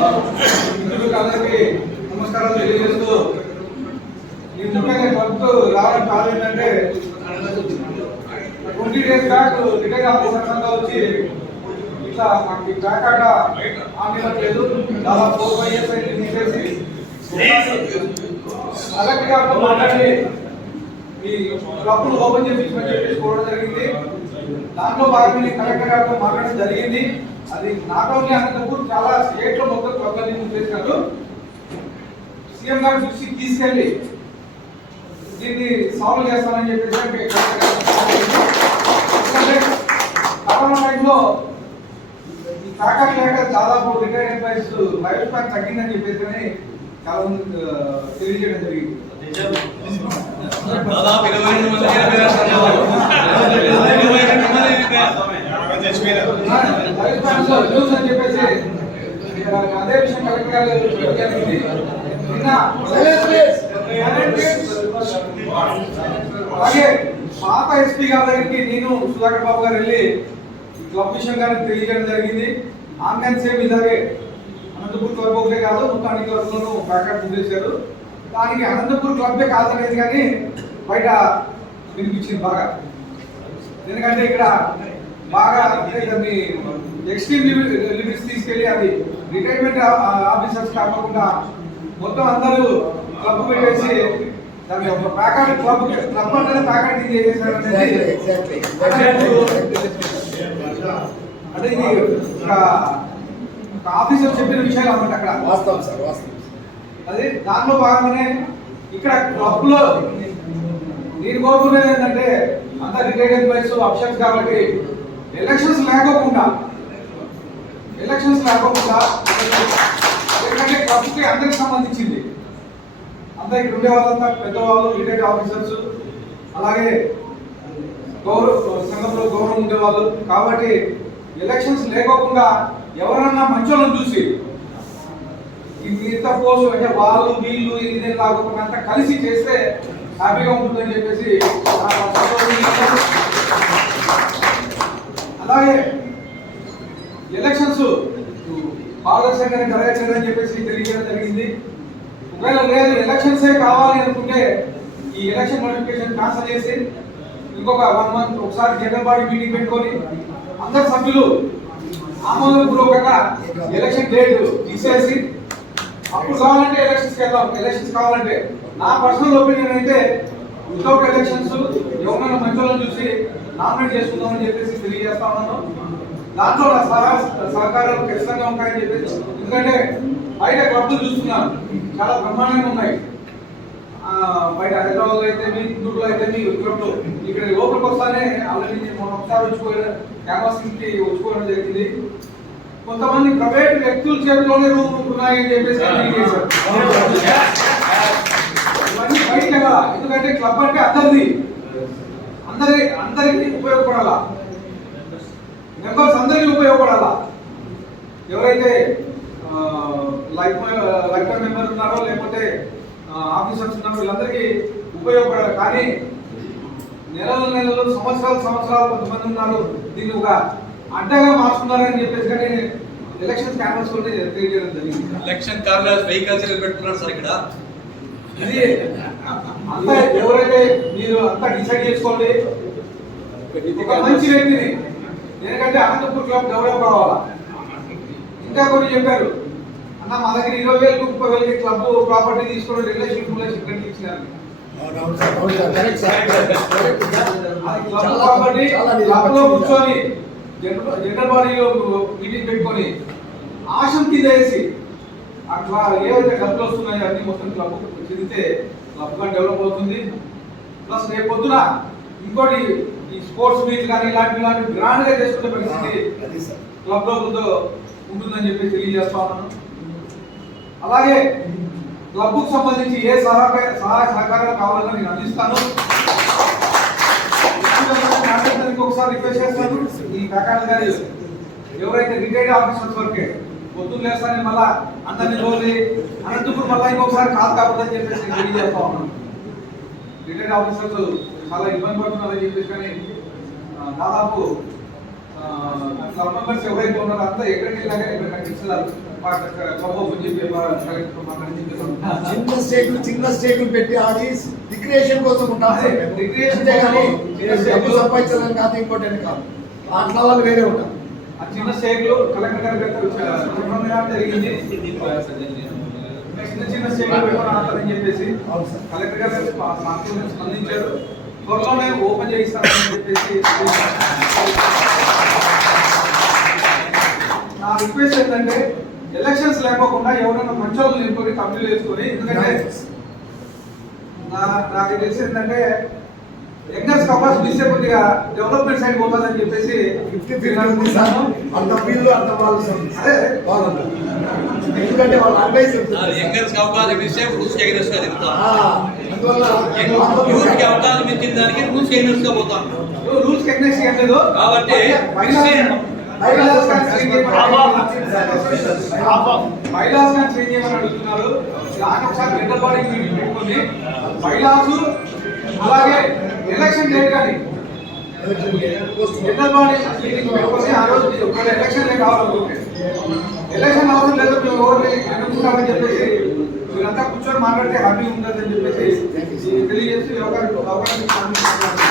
మిత్రులకు అందరికీ నమస్కారాలు తెలియజేస్తూ ఈ పంపు రావడం కారణం ఏంటంటే twenty days back retire officer సంఘం వచ్చి ఇట్లా మాకు బ్యాక్ ఆట ఆగలేదు దాదాపు ఫోర్ ఫైవ్ ఇయర్స్ అయితే తీసేసి. కలెక్టర్ గారితో మాట్లాడి ఈ క్లబ్లు ఓపెన్ చేపించమని చెప్పేసి కోరడం జరిగింది. దాంట్లో భాగంగా కలెక్టర్ గారితో మాట్లాడడం జరిగింది. అది నాట్ ఓన్లీ అనంతపూర్ చాలా స్టేట్లో మొత్తం క్లబ్లని చేసినట్టు సీఎం గారు చూసి తీసుకెళ్ళి దీన్ని సాల్వ్ చేస్తానని చెప్పేసి కరోనా టైంలో ఈ తాకట్టు లేక దాదాపు రిటైర్డ్ ఎంప్లాయీస్ లైఫ్ స్పాన్ తగ్గిందని చెప్పేసి కానీ చాలా మంది తెలియజేయడం జరిగింది దాదాపు ఇరవై రెండు మంది అదే విషయం కలెక్టర్ గారు అలాగే పాత ఎస్పీ గారి దగ్గరికి నేను సుధాకర్ బాబు గారు వెళ్ళి క్లబ్ విషయం గారికి తెలియజేయడం జరిగింది. ఆన్లైన్ సేమ్ ఇలాగే అనంతపూర్ క్లబ్ ఒకటే కాదు మొత్తం అన్ని క్లబ్లను ప్యాకెట్ చేశారు దానికి అనంతపూర్ క్లబ్బే కాదనేది కానీ బయట వినిపించింది బాగా. ఎందుకంటే ఇక్కడ బాగా దాన్ని ఎక్స్ట్రీమ్ లిమిట్స్ తీసుకెళ్ళి అది రిటైర్మెంట్ ఆఫీసర్స్ కాకుండా మొత్తం అందరూ క్లబ్ పెట్టేసి దాన్ని ఒక ప్యాకెట్ క్లబ్ క్లబ్ అంటే ప్యాకెట్ అంటే ఇది ఒక ఆఫీసర్ చెప్పిన విషయాలు అన్నమాట అక్కడ. వాస్తవం సార్ వాస్తవం అదే దాంట్లో భాగంగానే ఇక్కడ క్లబ్లో నేను కోరుకునేది ఏంటంటే అంత రిటైర్డ్ ఎంప్లాయీస్ ఆప్షన్స్ కాబట్టి ఎలక్షన్స్ లేకోకుండా. ఎలక్షన్స్ లేకోకుండా ఎందుకంటే క్లబ్ అందరికి సంబంధించింది. అంతా ఇక్కడ ఉండే వాళ్ళంతా పెద్దవాళ్ళు రిటైర్డ్ ఆఫీసర్స్ అలాగే గౌరవ సంఘంలో గౌరవం ఉండేవాళ్ళు కాబట్టి ఎలక్షన్స్ లేకోకుండా ఎవరన్నా మంచోళ్ళని చూసి ఈ మిగతా పోస్ట్ అంటే వాళ్ళు వీళ్ళు ఇది లాగకుండా అంతా కలిసి చేస్తే హ్యాపీగా ఉంటుందని చెప్పేసి అలాగే ఎలక్షన్స్ పారదర్శకంగా అని చెప్పేసి తెలియజేయడం జరిగింది. ఒకవేళ లేదు ఎలక్షన్సే కావాలి అనుకుంటే ఈ ఎలక్షన్ నోటిఫికేషన్ క్యాన్సల్ చేసి ఇంకొక వన్ మంత్ ఒకసారి జగన్ బాడీ మీటింగ్ పెట్టుకొని అందరు సభ్యులు ఆమోదం పూర్వకంగా ఎలక్షన్ డేట్ తీసేసి అప్పుడు కావాలంటే ఎలక్షన్స్ వెళ్దాం ఎలక్షన్స్ కావాలంటే. నా పర్సనల్ ఒపీనియన్ అయితే వితౌట్ ఎలక్షన్స్ ఎవరైనా మంచోళ్ళని చూసి నామినేట్ చేసుకుందామని చెప్పేసి తెలియజేస్తా ఉన్నాను దాంట్లో నా సహా సహకారాలు ఖచ్చితంగా ఉంటాయని చెప్పేసి. ఎందుకంటే బయట క్లబ్లు చూస్తున్నాను చాలా బ్రహ్మాండంగా ఉన్నాయి. బయట హైదరాబాద్ అయితే మీ గుంటూరులో అయితే మీ క్లబ్లు. ఇక్కడ లోపలికి వస్తానే ఆల్రెడీ మొన్న ఒకసారి వచ్చిపోయిన క్యాన్వాసింగ్కి వచ్చిపోవడం జరిగింది. కొంతమంది ప్రైవేట్ వ్యక్తుల చేతిలోనే రూమ్ ఉన్నాయని చెప్పేసి ఇవన్నీ బయట కదా. ఎందుకంటే క్లబ్ అంటే అందరిది. అందరి అందరికీ ఉపయోగపడాలా? మెంబర్స్ అందరికీ ఉపయోగపడాలా? ఎవరైతే లైఫ్ లైఫ్ మెంబర్స్ ఉన్నారో లేకపోతే ఆఫీసర్స్ ఉన్నారో వీళ్ళందరికీ ఉపయోగపడాలి. కానీ నెలలు నెలలు సంవత్సరాలు సంవత్సరాలు కొంతమంది ఉన్నారు దీన్ని ఒక అడ్డగా మార్చుకున్నారని చెప్పేసి కానీ ఎలక్షన్ క్యాన్వస్ కూడా తెలియజేయడం జరిగింది. ఎలక్షన్ కార్నర్ వెహికల్స్ పెట్టుకున్నారు సార్ ఇక్కడ. ఇది అంతా ఎవరైతే మీరు అంతా డిసైడ్ చేసుకోండి ఒక మంచి వ్యక్తిని. ఎందుకంటే అనంతపూర్ క్లబ్ డెవలప్ కావాలా? ఇంకా కొన్ని చెప్పారు. అన్న మా దగ్గర ఇరవై వేలు ముప్పై వేలకి క్లబ్ ప్రాపర్టీ తీసుకుని రిలేషన్ రిలేషన్ ఇచ్చినారు. కరెక్ట్ సార్ అది క్లబ్లో. కూర్చొని జనరల్ జనరల్ బాడీలో మీటింగ్ పెట్టుకొని ఆశం కింద వేసి అట్లా ఏవైతే డబ్బులు వస్తున్నాయో అన్ని మొత్తం క్లబ్ చెందితే గా డెవలప్ అవుతుంది. ప్లస్ రేపు పొద్దున ఇంకోటి ఈ స్పోర్ట్స్ మీట్ కానీ ఇలాంటి ఇలాంటి గ్రాండ్గా చేసుకునే పరిస్థితి క్లబ్లో ముందు ఉంటుందని చెప్పి తెలియజేస్తా ఉన్నాను. అలాగే క్లబ్కు సంబంధించి ఏ సహకార సహాయ సహకారాలు కావాలన్నా నేను అందిస్తాను. ఒకసారి రిక్వెస్ట్ చేస్తాను. ఈ ప్రకారం గారి ఎవరైతే రిటైర్డ్ ఆఫీసర్స్ వరకే పొద్దున్న లేస్తానే మళ్ళా అందరిని రోజు అనంతపురం మళ్ళా ఇంకొకసారి కాదు కాకూడదని చెప్పేసి నేను తెలియజేస్తా ఉన్నాను. రిటైర్డ్ ఆఫీసర్స్ చాలా ఇబ్బంది పడుతున్నారని చెప్పేసి కానీ దాదాపు క్లబ్ మెంబర్స్ ఎవరైతే ఉన్నారో అంతా ఎక్కడికి వెళ్ళాక ఇక్కడ అని చెప్పేసి చిన్న స్టేట్లు చిన్న స్టేట్లు పెట్టి ఆడి రిక్రియేషన్ కోసం డబ్బు సంపాదించడం కాదు ఇంపార్టెంట్ కాదు. అట్లా వాళ్ళు వేరే ఉంటారు. ఆ చిన్న స్టేట్లు కలెక్టర్ గారి దగ్గర జరిగింది చిన్న చిన్న స్టేట్లు పెట్టుకుని చెప్పేసి. కలెక్టర్ గారు స్పందించారు త్వరలోనే ఓపెన్ చేయిస్తారని చెప్పేసి నా రిక్వెస్ట్ ఏంటంటే ఎలక్షన్స్ లేకోకుండా ఎవరైనా మంచి వాళ్ళు నింపుకొని కంప్లీట్ చేసుకొని ఎందుకంటే నా నాకు తెలిసి ఏంటంటే యంగర్స్ కెపాసిటీ ఇస్తే కొద్దిగా డెవలప్మెంట్ సైడ్ పోతుందని చెప్పేసి ఫిఫ్టీ ఫిఫ్టీ ఉంది సార్. అంత వీళ్ళు అంత వాళ్ళు. అదే. బాగుంటుంది ఎందుకంటే వాళ్ళు అడ్వైస్ యంగర్స్కి అవకాశం ఇస్తే రూల్స్ ఎగరెస్ట్గా తిరుగుతాం అందువల్ల యూత్కి అవకాశం ఇచ్చిన దానికి రూల్స్ ఎగరెస్ట్గా పోతాం. రూల్స్ ఎగ్నెక్స్ చేయలేదు కాబట్టి మహిళాస్ కానీ చేంజ్ మహిళాస్ కానీ చేంజ్ చేయమని అడుగుతున్నారు. దాని ఒకసారి బాడీ పెట్టుకొని మహిళాస్ అలాగే ఎలక్షన్ డేట్ కానీ జనరల్ బాడీ మీటింగ్ పెట్టుకొని ఆ రోజు ఒక ఎలక్షన్ కావాలి ఎలక్షన్ అవసరం లేదు మేము ఎవరిని ఎన్నుకుంటామని చెప్పేసి మీరంతా కూర్చొని మాట్లాడితే హ్యాపీ ఉంటుందని చెప్పేసి తెలియజేసి అవకాశం అవకాశం